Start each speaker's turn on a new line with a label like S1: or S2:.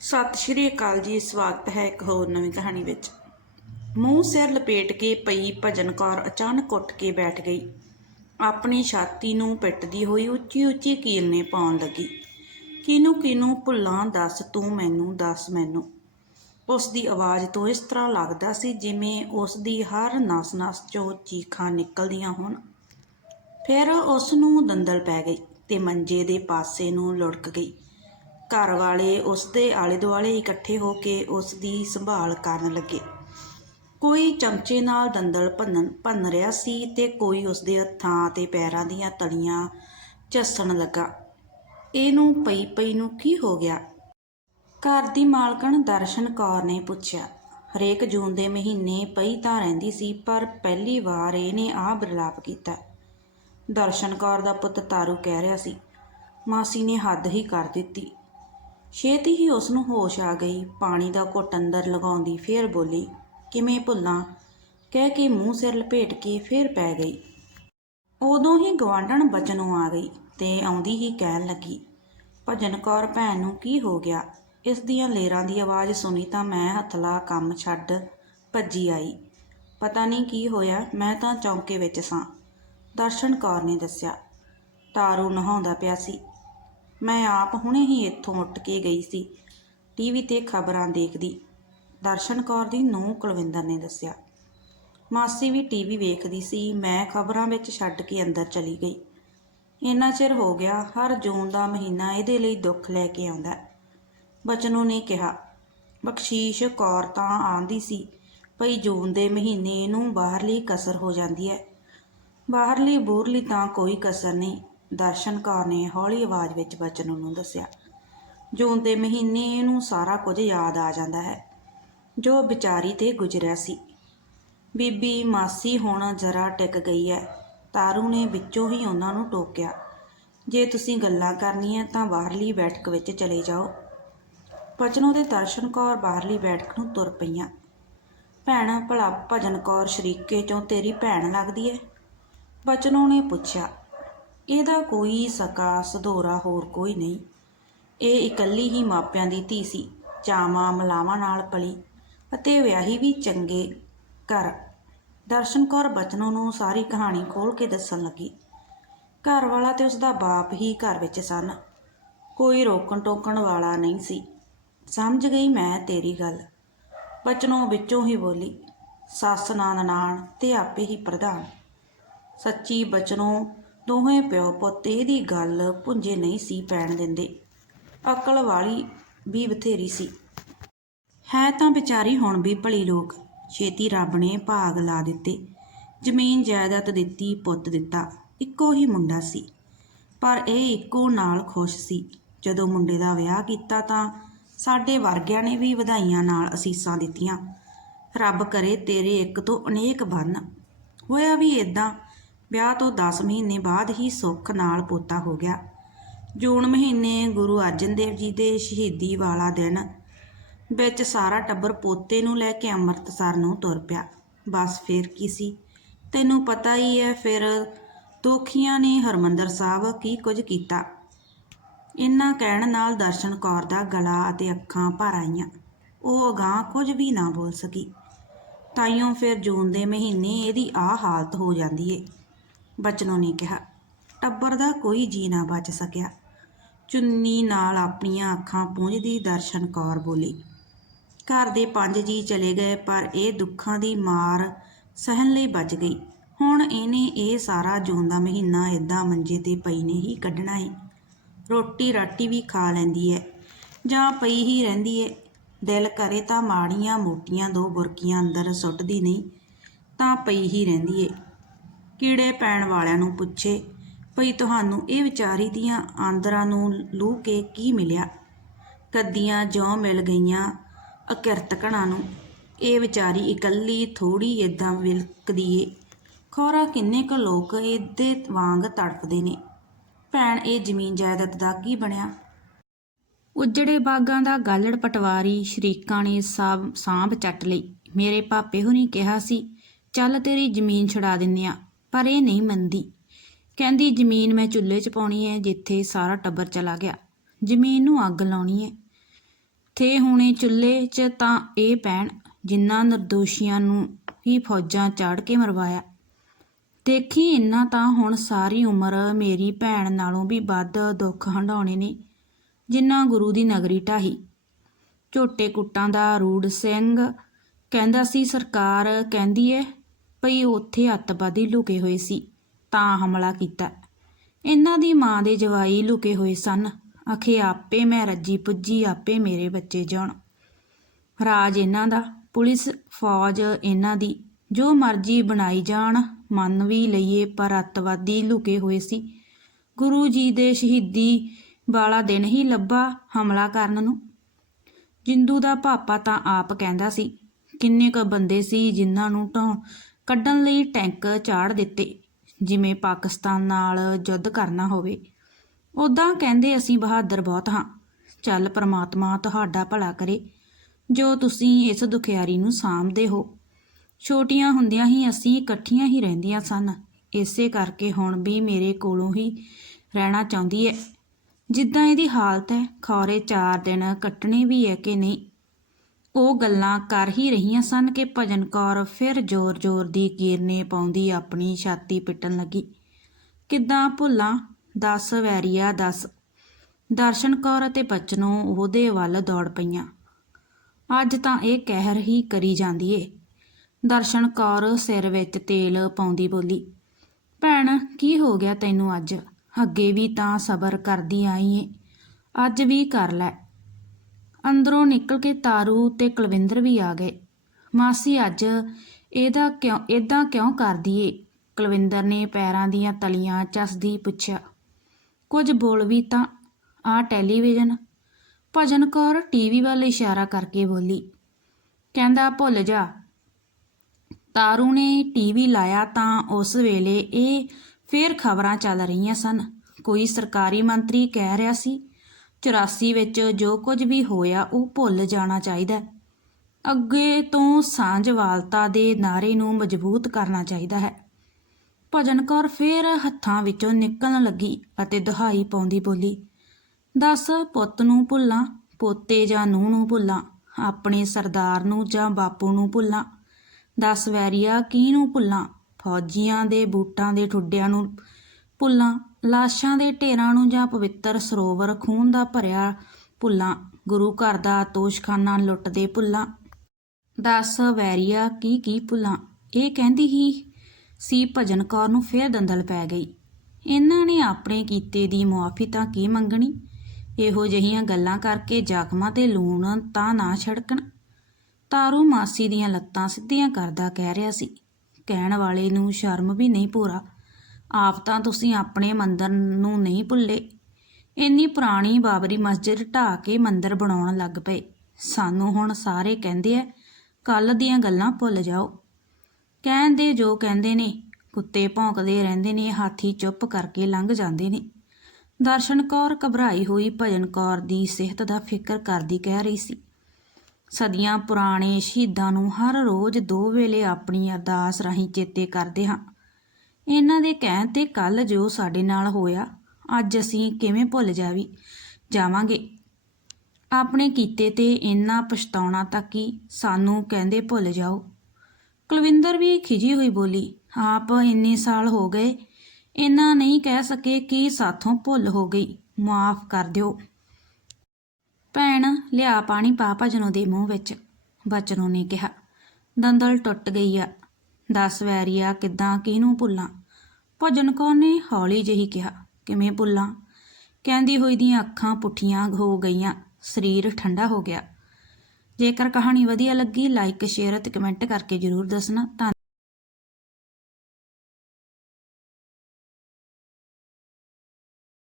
S1: ਸਤਿ ਸ਼੍ਰੀ ਅਕਾਲ ਜੀ, ਸਵਾਗਤ ਹੈ ਇੱਕ ਹੋਰ ਨਵੀਂ ਕਹਾਣੀ ਵਿੱਚ। ਮੂੰਹ ਸਿਰ ਲਪੇਟ ਕੇ ਪਈ ਭਜਨ ਕੌਰ ਅਚਾਨਕ ਉੱਠ ਕੇ ਬੈਠ ਗਈ। ਆਪਣੀ ਛਾਤੀ ਨੂੰ ਪਿੱਟਦੀ ਹੋਈ ਉੱਚੀ ਉੱਚੀ ਕੀਲਨੇ ਪਾਉਣ ਲੱਗੀ। ਕਿਨੂੰ ਕਿਨੂੰ ਭੁੱਲਾਂ, ਦੱਸ ਤੂੰ ਮੈਨੂੰ, ਦੱਸ ਮੈਨੂੰ। ਉਸ ਦੀ ਆਵਾਜ਼ ਤੋਂ ਇਸ ਤਰ੍ਹਾਂ ਲੱਗਦਾ ਸੀ ਜਿਵੇਂ ਉਸ ਦੀ ਹਰ ਨਸ-ਨਸ ਚੋਂ ਚੀਖਾਂ ਨਿਕਲਦੀਆਂ ਹੋਣ। ਫਿਰ ਉਸ ਨੂੰ ਦੰਦਲ ਪੈ ਗਈ ਤੇ ਮੰਜੇ ਦੇ ਪਾਸੇ ਨੂੰ ਲੁੜਕ ਗਈ। ਘਰ ਵਾਲੇ ਉਸ ਦੇ ਆਲੇ ਦੁਆਲੇ ਇਕੱਠੇ ਹੋ ਕੇ ਉਸ ਦੀ ਸੰਭਾਲ ਕਰਨ ਲੱਗੇ। ਕੋਈ ਚਮਚੇ ਨਾਲ ਦੰਦਲ ਭੰਨਣ, ਭੰਨ ਰਿਹਾ ਸੀ ਤੇ ਕੋਈ ਉਸ ਦੇ ਹੱਥਾਂ ਤੇ ਪੈਰਾਂ ਦੀਆਂ ਤਲੀਆਂ ਝੱਸਣ ਲੱਗਾ। ਇਹਨੂੰ ਪਈ ਪਈ ਨੂੰ ਕੀ ਹੋ ਗਿਆ? ਘਰ ਦੀ ਮਾਲਕਣ ਦਰਸ਼ਨ ਕੌਰ ਨੇ ਪੁੱਛਿਆ। ਹਰੇਕ ਜੂਨ ਦੇ ਮਹੀਨੇ ਪਈ ਤਾਂ ਰਹਿੰਦੀ ਸੀ, ਪਰ ਪਹਿਲੀ ਵਾਰ ਇਹਨੇ ਆਹ ਬਰਲਾਪ ਕੀਤਾ। ਦਰਸ਼ਨ ਕੌਰ ਦਾ ਪੁੱਤ ਤਾਰੂ ਕਹਿ ਰਿਹਾ ਸੀ, ਮਾਸੀ ਨੇ ਹੱਦ ਹੀ ਕਰ ਦਿੱਤੀ। ਛੇਤੀ ਹੀ ਉਸ ਨੂੰ ਹੋਸ਼ ਆ ਗਈ। ਪਾਣੀ ਦਾ ਘੁੱਟ ਅੰਦਰ ਲਗਾਉਂਦੀ ਫੇਰ ਬੋਲੀ, ਕਿਵੇਂ ਭੁੱਲਾਂ? ਕਹਿ ਕੇ ਮੂੰਹ ਸਿਰ ਲਪੇਟ ਕੇ ਫੇਰ ਪੈ ਗਈ। ਉਦੋਂ ਹੀ ਗਵਾਂਢਣ ਬਚਨੋਂ ਆ ਗਈ ਤੇ ਆਉਂਦੀ ਹੀ ਕਹਿਣ ਲੱਗੀ, ਭਜਨ ਕੌਰ ਭੈਣ ਨੂੰ ਕੀ ਹੋ ਗਿਆ? ਇਸ ਦੀਆਂ ਲੇਰਾਂ ਦੀ ਆਵਾਜ਼ ਸੁਣੀ ਤਾਂ ਮੈਂ ਹੱਥਲਾ ਕੰਮ ਛੱਡ ਭੱਜੀ ਆਈ। ਪਤਾ ਨਹੀਂ ਕੀ ਹੋਇਆ, ਮੈਂ ਤਾਂ ਚੌਂਕੇ ਵਿੱਚ ਸਾਂ। ਦਰਸ਼ਨ ਕੌਰ ਨੇ ਦੱਸਿਆ, ਤਾਰੂ ਨਹਾਉਂਦਾ ਪਿਆ ਸੀ। ਮੈਂ ਆਪ ਹੁਣੇ ਹੀ ਇੱਥੋਂ ਉੱਠ ਕੇ ਗਈ ਸੀ। ਟੀਵੀ ਤੇ ਖਬਰਾਂ ਦੇਖਦੀ, ਦਰਸ਼ਨ ਕੌਰ ਦੀ ਨੂੰਹ ਕੁਲਵਿੰਦਰ ਨੇ ਦੱਸਿਆ। ਮਾਸੀ ਵੀ ਟੀਵੀ ਵੇਖਦੀ ਸੀ, ਮੈਂ ਖਬਰਾਂ ਵਿੱਚ ਛੱਡ ਕੇ ਅੰਦਰ ਚਲੀ ਗਈ। ਇੰਨਾ ਚਿਰ ਹੋ ਗਿਆ, ਹਰ ਜੂਨ ਦਾ ਮਹੀਨਾ ਇਹਦੇ ਲਈ ਦੁੱਖ ਲੈ ਕੇ ਆਉਂਦਾ। ਹੈ। ਬਚਨੂ ਨੇ ਕਿਹਾ, ਬਖਸ਼ੀਸ਼ ਕੌਰ ਤਾਂ ਆਂਦੀ ਸੀ, ਭਈ ਜੂਨ ਦੇ ਮਹੀਨੇ ਇਹਨੂੰ ਬਾਹਰਲੀ ਕਸਰ ਹੋ ਜਾਂਦੀ ਹੈ ਬਾਹਰਲੀ ਬੂਰਲੀ ਤਾਂ ਕੋਈ ਕਸਰ ਨਹੀਂ। ਦਰਸ਼ਨ ਕੌਰ ਨੇ ਹੌਲੀ ਆਵਾਜ਼ ਵਿੱਚ ਬਚਨੂ ਨੂੰ ਦੱਸਿਆ, ਜੂਨ ਦੇ ਮਹੀਨੇ ਇਹਨੂੰ ਸਾਰਾ ਕੁਝ ਯਾਦ ਆ ਜਾਂਦਾ ਹੈ। ਜੋ ਵਿਚਾਰੀ ਤੇ ਗੁਜ਼ਰਿਆ ਸੀ। ਬੀਬੀ ਮਾਸੀ ਹੁਣ ਜਰਾ ਟਿਕ ਗਈ ਹੈ। ਤਾਰੂ ਨੇ ਵਿੱਚੋਂ ਹੀ ਉਹਨਾਂ ਨੂੰ ਟੋਕਿਆ, ਜੇ ਤੁਸੀਂ ਗੱਲਾਂ ਕਰਨੀਆਂ ਤਾਂ ਬਾਹਰਲੀ ਬੈਠਕ ਵਿੱਚ ਚਲੇ ਜਾਓ। ਬਚਨੋਂ ਦੇ ਦਰਸ਼ਨ ਕੌਰ ਬਾਹਰਲੀ ਬੈਠਕ ਨੂੰ ਤੁਰ ਪਈਆਂ। ਭੈਣ, ਭਲਾ ਭਜਨ ਕੌਰ ਸ਼ਰੀਕੇ ਚੋਂ ਤੇਰੀ ਭੈਣ ਲੱਗਦੀ ਹੈ? ਬਚਨੋ ਨੇ ਪੁੱਛਿਆ ਇਹਦਾ ਕੋਈ ਸਕਾ ਸਧੋਰਾ ਹੋਰ ਕੋਈ ਨਹੀਂ। ਇਹ ਇਕੱਲੀ ਹੀ ਮਾਪਿਆਂ ਦੀ ਧੀ ਸੀ। ਚਾਵਾਂ ਮਲਾਵਾਂ ਨਾਲ ਪਲੀ ਅਤੇ ਵਿਆਹੀ ਵੀ ਚੰਗੇ ਘਰ। ਦਰਸ਼ਨ ਕੌਰ ਬਚਨੋਂ ਨੂੰ ਸਾਰੀ ਕਹਾਣੀ ਖੋਲ ਕੇ ਦੱਸਣ ਲੱਗੀ। ਘਰ ਵਾਲਾ ਤੇ ਉਸ ਦਾ ਬਾਪ ਹੀ ਘਰ ਵਿੱਚ ਸਨ। ਕੋਈ ਰੋਕਣ ਟੋਕਣ ਵਾਲਾ ਨਹੀਂ ਸੀ। ਸਮਝ ਗਈ ਮੈਂ ਤੇਰੀ ਗੱਲ। ਬਚਨੋਂ ਵਿੱਚੋਂ ਹੀ ਬੋਲੀ, ਸੱਸ ਨਾਨ ਨਨਾਣ ਤੇ ਆਪੇ ਹੀ ਪ੍ਰਧਾਨ। ਸੱਚੀ ਬਚਨੋਂ ਦੋਵੇਂ ਪਿਓ ਪੁੱਤ ਇਹਦੀ ਗੱਲ ਪੁੰਜੇ ਨਹੀਂ ਸੀ ਪੈਣ ਦਿੰਦੇ। ਅਕਲ ਵਾਲੀ ਵੀ ਬਥੇਰੀ ਸੀ। ਹੈ ਤਾਂ ਵਿਚਾਰੀ ਹੁਣ ਵੀ ਭਲੀ ਲੋਕ। ਛੇਤੀ ਰੱਬ ਨੇ ਭਾਗ ਲਾ ਦਿੱਤੇ। ਜ਼ਮੀਨ ਜਾਇਦਾਦ ਦਿੱਤੀ, ਪੁੱਤ ਦਿੱਤਾ। ਇੱਕੋ ਹੀ ਮੁੰਡਾ ਸੀ। ਪਰ ਇਹ ਇੱਕੋ ਨਾਲ ਖੁਸ਼ ਸੀ। ਜਦੋਂ ਮੁੰਡੇ ਦਾ ਵਿਆਹ ਕੀਤਾ ਤਾਂ ਸਾਡੇ ਵਰਗਿਆਂ ਨੇ ਵੀ ਵਧਾਈਆਂ ਨਾਲ ਅਸੀਸਾਂ ਦਿੱਤੀਆਂ। ਰੱਬ ਕਰੇ ਤੇਰੇ ਇੱਕ ਤੋਂ ਅਨੇਕ ਬਣ ਹੋਇਆ ਵੀ ਇਦਾਂ ਵਿਆਹ ਤੋਂ 10 ਮਹੀਨੇ ਬਾਅਦ ਹੀ ਸੁੱਖ ਨਾਲ ਪੋਤਾ ਹੋ ਗਿਆ। ਜੂਨ ਮਹੀਨੇ ਗੁਰੂ ਅਰਜਨ ਦੇਵ ਜੀ ਦੇ ਸ਼ਹੀਦੀ ਵਾਲਾ ਦਿਨ ਵਿੱਚ ਸਾਰਾ ਟੱਬਰ ਪੋਤੇ ਨੂੰ ਲੈ ਕੇ ਅੰਮ੍ਰਿਤਸਰ ਨੂੰ ਤੁਰ ਪਿਆ। ਬਸ ਫਿਰ ਕੀ ਸੀ? ਤੈਨੂੰ ਪਤਾ ਹੀ ਹੈ ਫਿਰ ਦੋਖੀਆਂ ਨੇ ਹਰਮੰਦਰ ਸਾਹਿਬ ਕੀ ਕੁਝ ਕੀਤਾ। ਇੰਨਾ ਕਹਿਣ ਨਾਲ ਦਰਸ਼ਨ ਕੌਰ ਦਾ ਗਲਾ ਅਤੇ ਅੱਖਾਂ ਭਰ ਆਈਆਂ। ਉਹ ਅਗਾਂਹ ਕੁਝ ਵੀ ਨਾ ਬੋਲ ਸਕੀ। ਤਾਈਓ ਫਿਰ ਜੂਨ ਦੇ ਮਹੀਨੇ ਇਹਦੀ ਆ ਹਾਲਤ ਹੋ ਜਾਂਦੀ ਏ। ਬਚਨੋਂ ਨੇ ਕਿਹਾ। ਟੱਬਰ ਦਾ ਕੋਈ ਜੀ ਨਾ ਬਚ ਸਕਿਆ। ਚੁੰਨੀ ਨਾਲ ਆਪਣੀਆਂ ਅੱਖਾਂ ਪੂੰਝਦੀ ਦਰਸ਼ਨ ਕੌਰ ਬੋਲੀ, ਘਰ ਦੇ ਪੰਜ ਜੀ ਚਲੇ ਗਏ, ਪਰ ਇਹ ਦੁੱਖਾਂ ਦੀ ਮਾਰ ਸਹਿਣ ਲਈ ਬਚ ਗਈ। ਹੁਣ ਇਹਨੇ ਇਹ ਸਾਰਾ ਜੂਨ ਦਾ ਮਹੀਨਾ ਇਦਾਂ ਮੰਜੇ ਤੇ ਪਈ ਨੇ ਹੀ ਕੱਢਣਾ ਏ। ਰੋਟੀ ਰਾਟੀ ਵੀ ਖਾ ਲੈਂਦੀ ਏ, ਜਾਂ ਪਈ ਹੀ ਰਹਿੰਦੀ ਏ। ਦਿਲ ਕਰੇ ਤਾਂ ਮਾੜੀਆਂ ਮੋਟੀਆਂ ਦੋ ਬੁਰਕੀਆਂ ਅੰਦਰ ਸੁੱਟਦੀ ਨਹੀਂ, ਤਾਂ ਪਈ ਹੀ ਰਹਿੰਦੀ ਏ। ਕੀੜੇ ਪੈਣ ਵਾਲਿਆਂ ਨੂੰ ਪੁੱਛੇ, ਭਈ ਤੁਹਾਨੂੰ ਇਹ ਵਿਚਾਰੀ ਦੀਆਂ ਆਂਦਰਾਂ ਨੂੰ ਲੂਹ ਕੇ ਕੀ ਮਿਲਿਆ? ਕੱਦੀਆਂ ਜਿਉਂ ਮਿਲ ਗਈਆਂ ਅਕਿਰਤ ਨੂੰ। ਇਹ ਵਿਚਾਰੀ ਇਕੱਲੀ ਥੋੜੀ ਏਦਾਂ ਵਿਲਕਦੀ ਏ। ਖੋਰਾ ਕਿੰਨੇ ਕੁ ਲੋਕ ਇਹਦੇ ਵਾਂਗ ਤੜਪਦੇ ਨੇ? ਭੈਣ, ਇਹ ਜ਼ਮੀਨ ਜਾਇਦਾਦ ਦਾ ਕੀ ਬਣਿਆ? ਉਜੜੇ ਬਾਗਾਂ ਦਾ ਗਾਲੜ ਪਟਵਾਰੀ ਸ਼ਰੀਕਾਂ ਨੇ ਸਭ ਸਾਂਭ ਚੱਟ ਲਈ। ਮੇਰੇ ਪਾਪੇ ਹੁਣੀ ਕਿਹਾ ਸੀ, ਚੱਲ ਤੇਰੀ ਜ਼ਮੀਨ ਛੁਡਾ ਦਿੰਨੇ ਆ। ਪਰ ਇਹ ਨਹੀਂ ਮੰਨਦੀ। ਕਹਿੰਦੀ, ਜ਼ਮੀਨ ਮੈਂ ਚੁੱਲ੍ਹੇ 'ਚ ਪਾਉਣੀ ਹੈ, ਜਿੱਥੇ ਸਾਰਾ ਟੱਬਰ ਚਲਾ ਗਿਆ। ਜ਼ਮੀਨ ਨੂੰ ਅੱਗ ਲਾਉਣੀ ਹੈ। ਥੇ ਹੁਣੇ ਚੁੱਲ੍ਹੇ 'ਚ ਤਾਂ ਇਹ ਪੈਣ ਜਿਨ੍ਹਾਂ ਨਿਰਦੋਸ਼ੀਆਂ ਨੂੰ ਹੀ ਫੌਜਾਂ ਚਾੜ ਕੇ ਮਰਵਾਇਆ। ਦੇਖੀ, ਇੰਨਾ ਤਾਂ ਹੁਣ ਸਾਰੀ ਉਮਰ ਮੇਰੀ ਭੈਣ ਨਾਲੋਂ ਵੀ ਵੱਧ ਦੁੱਖ ਹੰਢਾਉਣੇ ਨੇ, ਜਿੰਨਾ ਗੁਰੂ ਦੀ ਨਗਰੀ ਢਾਹੀ। ਝੋਟੇ ਕੁੱਟਾਂ ਦਾ ਰੂੜ ਸਿੰਘ ਕਹਿੰਦਾ ਸੀ, ਸਰਕਾਰ ਕਹਿੰਦੀ ਏ ਭਈ ਉੱਥੇ ਅੱਤਵਾਦੀ ਲੁਕੇ ਹੋਏ ਸੀ, ਤਾਂ ਹਮਲਾ ਕੀਤਾ। ਇਹਨਾਂ ਦੀ ਮਾਂ ਦੇ ਜਵਾਈ ਲੁਕੇ ਹੋਏ ਸਨ। ਅਖੇ ਆਪੇ ਮੈਂ ਰੱਜੀ ਪੁੱਜੀ, ਆਪੇ ਮੇਰੇ ਬੱਚੇ ਜਾਣ। ਰਾਜ ਇਹਨਾਂ ਦਾ, ਪੁਲਿਸ ਫੌਜ ਇਹਨਾਂ ਦੀ, ਜੋ ਮਰਜ਼ੀ ਬਣਾਈ ਜਾਣ, ਮੰਨ ਵੀ ਲਈਏ ਪਰ ਅੱਤਵਾਦੀ ਲੁਕੇ ਹੋਏ ਸੀ। ਗੁਰੂ ਜੀ ਦੇ ਸ਼ਹੀਦੀ ਵਾਲਾ ਦਿਨ ਹੀ ਲੱਭਾ ਹਮਲਾ ਕਰਨ ਨੂੰ। ਜਿੰਦੂ ਦਾ ਪਾਪਾ ਤਾਂ ਆਪ ਕਹਿੰਦਾ ਸੀ, ਕਿੰਨੇ ਕੁ ਬੰਦੇ ਸੀ ਜਿਨ੍ਹਾਂ ਨੂੰ ਢਾਉਣ ਕੱਢਣ ਲਈ ਟੈਂਕ ਚਾੜ ਦਿੱਤੇ, ਜਿਵੇਂ ਪਾਕਿਸਤਾਨ ਨਾਲ ਯੁੱਧ ਕਰਨਾ ਹੋਵੇ। ਉਦਾਂ ਕਹਿੰਦੇ ਅਸੀਂ ਬਹਾਦਰ ਬਹੁਤ ਹਾਂ। ਚੱਲ ਪ੍ਰਮਾਤਮਾ ਤੁਹਾਡਾ ਭਲਾ ਕਰੇ, ਜੋ ਤੁਸੀਂ ਇਸ ਦੁਖਿਆਰੀ ਨੂੰ ਸਾਂਭਦੇ ਹੋ। ਛੋਟੀਆਂ ਹੁੰਦਿਆਂ ਹੀ ਅਸੀਂ ਇਕੱਠੀਆਂ ਹੀ ਰਹਿੰਦੀਆਂ ਸਨ। ਇਸੇ ਕਰਕੇ ਹੁਣ ਵੀ ਮੇਰੇ ਕੋਲੋਂ ਹੀ ਰਹਿਣਾ ਚਾਹੁੰਦੀ ਹੈ ਜਿੱਦਾਂ ਇਹਦੀ ਹਾਲਤ ਹੈ, ਖੌਰੇ ਚਾਰ ਦਿਨ ਕੱਟਣੇ ਵੀ ਹੈ ਕਿ ਨਹੀਂ? ਉਹ ਗੱਲਾਂ ਕਰ ਹੀ ਰਹੀਆਂ ਸਨ ਕਿ ਭਜਨ ਕੌਰ ਫਿਰ ਜ਼ੋਰ-ਜ਼ੋਰ ਦੀ ਕੀਰਨੇ ਪਾਉਂਦੀ ਆਪਣੀ ਛਾਤੀ ਪਿੱਟਣ ਲੱਗੀ। ਕਿੱਦਾਂ ਭੁੱਲਾਂ? ਦੱਸ ਵੈਰੀਆ, ਦੱਸ। ਦਰਸ਼ਨ ਕੌਰ ਅਤੇ ਬਚਨੋਂ ਉਹਦੇ ਵੱਲ ਦੌੜ ਪਈਆਂ। ਅੱਜ ਤਾਂ ਇਹ ਕਹਿਰ ਹੀ ਕਰੀ ਜਾਂਦੀ ਏ। ਦਰਸ਼ਨ ਕੌਰ ਸਿਰ ਵਿੱਚ ਤੇਲ ਪਾਉਂਦੀ ਬੋਲੀ, ਭੈਣ, ਕੀ ਹੋ ਗਿਆ ਤੈਨੂੰ ਅੱਜ? ਅੱਗੇ ਵੀ ਤਾਂ ਸਬਰ ਕਰਦੀ ਆਈ ਏ। ਅੱਜ ਵੀ ਕਰ ਲੈ। ਅੰਦਰੋਂ ਨਿਕਲ ਕੇ ਤਾਰੂ ਤੇ ਕੁਲਵਿੰਦਰ ਵੀ ਆ ਗਏ। ਮਾਸੀ ਅੱਜ ਇਹਦਾ ਕਿਉਂ ਇਦਾਂ ਕਿਉਂ ਕਰਦੀ ਏ? ਕੁਲਵਿੰਦਰ ਨੇ ਪੈਰਾਂ ਦੀਆਂ ਤਲੀਆਂ ਚੱਸਦੀ ਪੁੱਛਿਆ। ਕੁਝ ਬੋਲ ਵੀ ਤਾਂ ਆ ਟੈਲੀਵਿਜ਼ਨ। ਭਜਨ ਕੌਰ ਟੀਵੀ ਵੱਲ ਇਸ਼ਾਰਾ ਕਰਕੇ ਬੋਲੀ, ਕਹਿੰਦਾ, ਭੁੱਲ ਜਾ। ਤਾਰੂ ਨੇ ਟੀਵੀ ਲਾਇਆ ਤਾਂ ਉਸ ਵੇਲੇ ਇਹ ਫੇਰ ਖਬਰਾਂ ਚੱਲ ਰਹੀਆਂ ਸਨ। ਕੋਈ ਸਰਕਾਰੀ ਮੰਤਰੀ ਕਹਿ ਰਿਹਾ ਸੀ 84 ਵਿੱਚ ਜੋ ਕੁਝ ਵੀ ਹੋਇਆ, ਉਹ ਭੁੱਲ ਜਾਣਾ ਚਾਹੀਦਾ ਅੱਗੇ ਤੋਂ ਸਾਂਝਵਾਲਤਾ ਦੇ ਨਾਰੇ ਨੂੰ ਮਜ਼ਬੂਤ ਕਰਨਾ ਚਾਹੀਦਾ ਹੈ। ਭਜਨ ਕੌਰ ਫੇਰ ਹੱਥਾਂ ਵਿੱਚੋਂ ਨਿਕਲਣ ਲੱਗੀ ਅਤੇ ਦੁਹਾਈ ਪਾਉਂਦੀ ਬੋਲੀ, ਦੱਸ ਪੁੱਤ ਨੂੰ ਭੁੱਲਾਂ, ਪੋਤੇ ਜਾਂ ਨੂੰਹ ਨੂੰ ਭੁੱਲਾਂ, ਆਪਣੇ ਸਰਦਾਰ ਨੂੰ ਜਾਂ ਬਾਪੂ ਨੂੰ ਭੁੱਲਾਂ, ਦੱਸ ਵੈਰੀਆ ਕੀ ਨੂੰ ਭੁੱਲਾਂ, ਫੌਜੀਆਂ ਦੇ ਬੂਟਾਂ ਦੇ ਠੁੱਡਿਆਂ ਨੂੰ ਭੁੱਲਾਂ ਲਾਸ਼ਾਂ ਦੇ ਢੇਰਾਂ ਨੂੰ ਜਾਂ ਪਵਿੱਤਰ ਸਰੋਵਰ ਖੂਨ ਦਾ ਭਰਿਆ ਭੁੱਲਾਂ, ਗੁਰੂ ਘਰ ਦਾ ਤੋਸ਼ਖਾਨਾ ਲੁੱਟਦੇ ਭੁੱਲਾਂ। ਦੱਸ ਵੈਰੀਆ, ਕੀ ਕੀ ਭੁੱਲਾਂ? ਇਹ ਕਹਿੰਦੀ ਹੀ ਸੀ ਭਜਨ ਕੌਰ ਨੂੰ ਫੇਰ ਦੰਦਲ ਪੈ ਗਈ। ਇਹਨਾਂ ਨੇ ਆਪਣੇ ਕੀਤੇ ਦੀ ਮੁਆਫੀ ਤਾਂ ਕੀ ਮੰਗਣੀ? ਇਹੋ ਜਿਹੀਆਂ ਗੱਲਾਂ ਕਰਕੇ ਜ਼ਖਮਾਂ ਤੇ ਲੂਣ ਤਾਂ ਨਾ ਛੜਕਣ। ਤਾਰੂ ਮਾਸੀ ਦੀਆਂ ਲੱਤਾਂ ਸਿੱਧੀਆਂ ਕਰਦਾ ਕਹਿ ਰਿਹਾ ਸੀ। ਕਹਿਣ ਵਾਲੇ ਨੂੰ ਸ਼ਰਮ ਵੀ ਨਹੀਂ ਪੂਰਾ ਆਪ ਤਾਂ ਤੁਸੀਂ ਆਪਣੇ ਮੰਦਰ ਨੂੰ ਨਹੀਂ ਭੁੱਲੇ। ਇੰਨੀ ਪੁਰਾਣੀ ਬਾਬਰੀ ਮਸਜਿਦ ਢਾਹ ਕੇ ਮੰਦਰ ਬਣਾਉਣ ਲੱਗ ਪਏ। ਸਾਨੂੰ ਹੁਣ ਸਾਰੇ ਕਹਿੰਦੇ ਐ ਕੱਲ ਦੀਆਂ ਗੱਲਾਂ ਭੁੱਲ ਜਾਓ। ਕਹਿੰਦੇ ਜੋ ਕਹਿੰਦੇ ਨੇ, ਕੁੱਤੇ ਭੌਂਕਦੇ ਰਹਿੰਦੇ ਨੇ, ਹਾਥੀ ਚੁੱਪ ਕਰਕੇ ਲੰਘ ਜਾਂਦੇ ਨੇ। ਦਰਸ਼ਨ ਕੌਰ ਘਬਰਾਈ ਹੋਈ, ਭਜਨ ਕੌਰ ਦੀ ਸਿਹਤ ਦਾ ਫਿਕਰ ਕਰਦੀ ਕਹਿ ਰਹੀ ਸੀ। ਸਦੀਆਂ ਪੁਰਾਣੇ ਸ਼ਹੀਦਾਂ ਨੂੰ ਹਰ ਰੋਜ਼ ਦੋ ਵੇਲੇ ਆਪਣੀ ਅਰਦਾਸ ਰਾਹੀਂ ਚੇਤੇ ਕਰਦੇ ਹਾਂ। ਇਹਨਾਂ ਦੇ ਕਹਿਣ ਤੇ ਕੱਲ ਜੋ ਸਾਡੇ ਨਾਲ ਹੋਇਆ, ਅੱਜ ਅਸੀਂ ਕਿਵੇਂ ਭੁੱਲ ਜਾਵੀ? ਜਾਵਾਂਗੇ। ਆਪਣੇ ਕੀਤੇ ਤੇ ਇੰਨਾ ਪਛਤਾਉਣਾ ਤਾਂ ਕਿ ਸਾਨੂੰ ਕਹਿੰਦੇ ਭੁੱਲ ਜਾਓ? ਕੁਲਵਿੰਦਰ ਵੀ ਖਿਜੀ ਹੋਈ ਬੋਲੀ, ਆਪ ਇੰਨੇ ਸਾਲ ਹੋ ਗਏ ਇੰਨਾ ਨਹੀਂ ਕਹਿ ਸਕੇ ਕਿ ਸਾਥੋਂ ਭੁੱਲ ਹੋ ਗਈ। ਮਾਫ ਕਰ ਦਿਓ। ਭੈਣ ਲਿਆ ਪਾਣੀ ਪਾ ਭਜਨੋ ਦੇ ਮੂੰਹ ਵਿੱਚ। ਬਚਨੋ ਨੇ ਕਿਹਾ, ਦੰਦਲ ਟੁੱਟ ਗਈ ਆ। ਦੱਸ ਵੈਰੀਆ, ਕਿੱਦਾਂ, ਕਿਹਨੂੰ ਭੁੱਲਾਂ? ਭਜਨ ਕੌਰ ਨੇ ਹੌਲੀ ਜਿਹੀ ਕਿਹਾ, ਕਿਵੇਂ ਭੁੱਲਾਂ? ਕਹਿੰਦੀ ਹੋਈ ਦੀਆਂ ਅੱਖਾਂ ਪੁੱਠੀਆਂ ਹੋ ਗਈਆਂ, ਸਰੀਰ ਠੰਡਾ ਹੋ ਗਿਆ। ਜੇਕਰ ਕਹਾਣੀ ਵਧੀਆ ਲੱਗੀ ਲਾਈਕ ਸ਼ੇਅਰ ਅਤੇ ਕਮੈਂਟ ਕਰਕੇ ਜਰੂਰ ਦੱਸਣਾ। ਧੰਨ